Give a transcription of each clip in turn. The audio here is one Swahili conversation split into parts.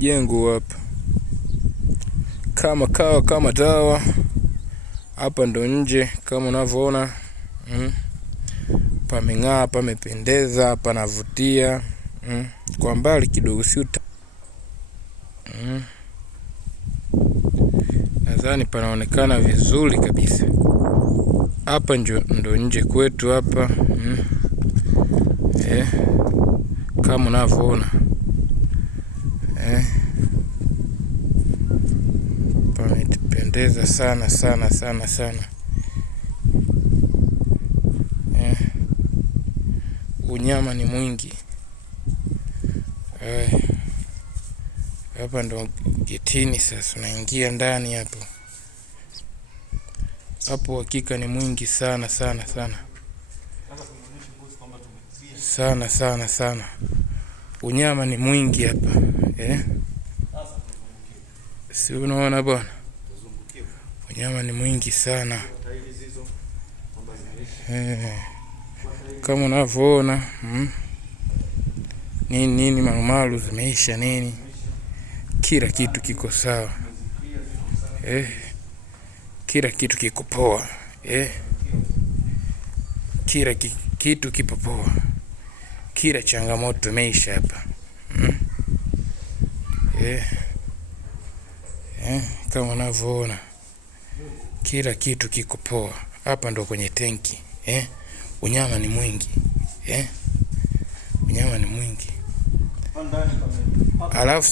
mjengo hapa kama kawa kama dawa. Hapa ndo nje kama unavyoona, pameng'aa, pamependeza, panavutia. Kwa mbali kidogo siuta, nadhani panaonekana vizuri kabisa. Hapa ndo nje kwetu hapa, kama unavyoona, pamependeza sana sana sana sana. Unyama ni mwingi. Hapa ndo getini sasa, unaingia ndani hapo. Hapo hakika ni mwingi sana sana sana sana sana sana. Unyama ni mwingi hapa, si unaona bwana? Unyama ni mwingi sana, kama unavyoona. Nini marumaru zimeisha nini, kila kitu kiko sawa, kila kitu kiko poa, kila kitu kipo poa, kila changamoto imeisha hapa, kama unavyoona kila kitu kiko poa. Hapa ndo kwenye tenki, unyama ni mwingi, unyama ni mwingi. Alafu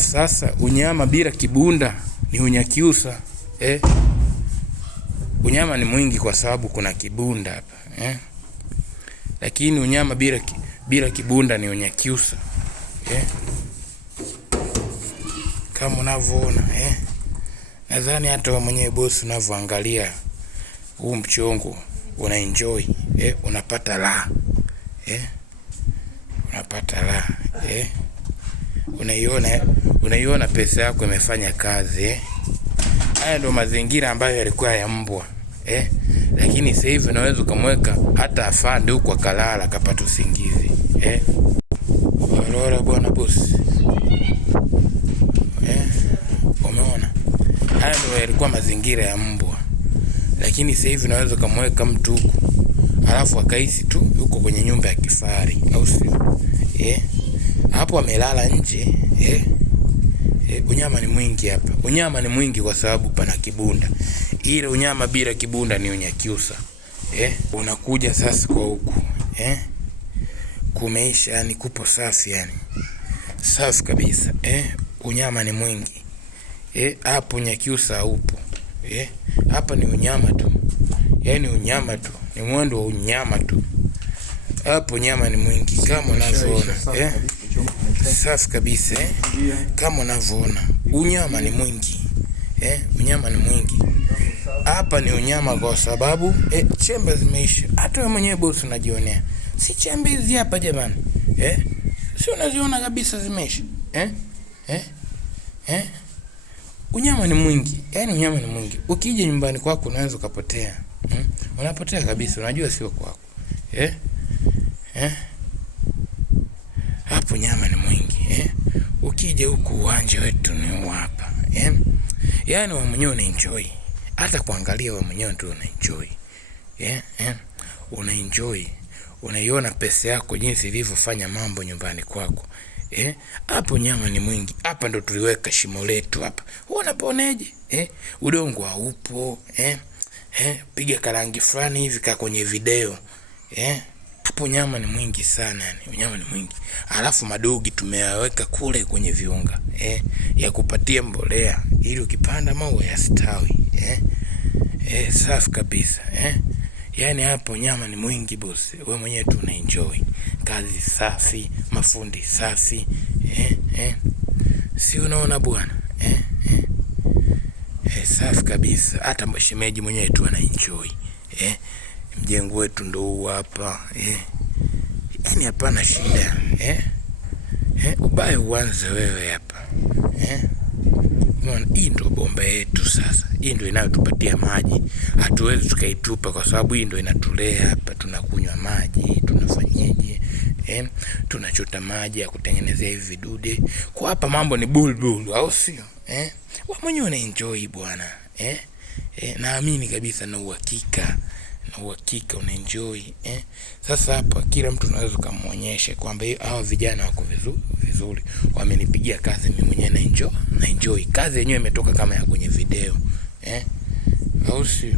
sasa unyama bila kibunda ni unyakyusa, unyama ni mwingi kwa sababu kuna kibunda hapa, lakini unyama bila kibunda ni unyakyusa, kama unavyoona. Nadhani hata wewe mwenyewe bosi unavyoangalia huu mchongo unaenjoy, unapata raha, unapata raha, unaiona pesa yako imefanya kazi. Haya ndo mazingira ambayo yalikuwa ya mbwa, lakini sasa hivi unaweza kumweka hata afande huko akalala kapata usingizi, Walora bwana bosi, umeona? Haya ndo yalikuwa mazingira ya mbwa, lakini sasa hivi unaweza kumweka mtu huko alafu akaishi tu yuko kwenye nyumba ya kifahari, au sio? Hapo amelala nje. Unyama ni mwingi hapa. Unyama ni mwingi kwa sababu pana kibunda. Ile unyama bila kibunda ni unyakyusa. Unakuja sasa kwa huku, kumeisha, yani kupo safi, yani safi kabisa. Unyama ni mwingi. Hapo unyakyusa upo. Hapa ni unyama tu. Yani unyama tu, ni mwendo wa unyama tu. Hapo nyama ni mwingi kama unavyoona, safi kabisa, kama unavyoona. Unyama ni mwingi, unyama ni mwingi. Hapa ni unyama kwa sababu chembe zimeisha. Hata wewe mwenyewe bosi unajionea, si chembe hizi hapa jamani, si unaziona kabisa zimeisha, unyama ni mwingi, yani unyama ni mwingi. Ukija nyumbani kwako unaweza ukapotea, unapotea kabisa, unajua sio kwako, hapo nyama ni mwingi, ukija huku uwanja wetu ni hapa, yani wewe mwenyewe unaenjoy, hata kuangalia wewe mwenyewe tu unaenjoy, unaenjoy, unaiona pesa yako jinsi ilivyofanya mambo nyumbani kwako, hapo nyama ni mwingi. Hapa ndo tuliweka shimo letu hapa, unaponeje, udongo haupo, piga karangi fulani hivi ka kwenye video, hapo nyama ni mwingi sana, yani unyama ni mwingi. Alafu madogi tumeyaweka kule kwenye viunga, ya kupatia mbolea ili ukipanda maua yastawi, safi kabisa, yani hapo nyama ni mwingi bosi. Wewe mwenyewe tu unaenjoy kazi safi, mafundi safi, si unaona bwana, safi kabisa. Hata shemeji mwenyewe tu anaenjoy, mjengo wetu ndo huu hapa, yani hapana shida, ubaya uanze wewe hapa, unaona. Hii ndo bomba yetu sasa, hii ndo inayotupatia maji, hatuwezi tukaitupa kwa sababu hii ndo inatulea hapa, tunakunywa maji, tunafanyeje, tunachota maji ya kutengenezea hivi vidude. Kwa hapa mambo ni bulbul, au sio? Wewe mwenyewe unaenjoy bwana. Naamini kabisa na uhakika unaenjoy. Sasa hapa kila mtu unaweza kumuonyesha kwamba hao vijana wako vizuri, wamenipigia kazi, mimi mwenyewe na enjoy kazi yenyewe imetoka kama ya kwenye video, au sio?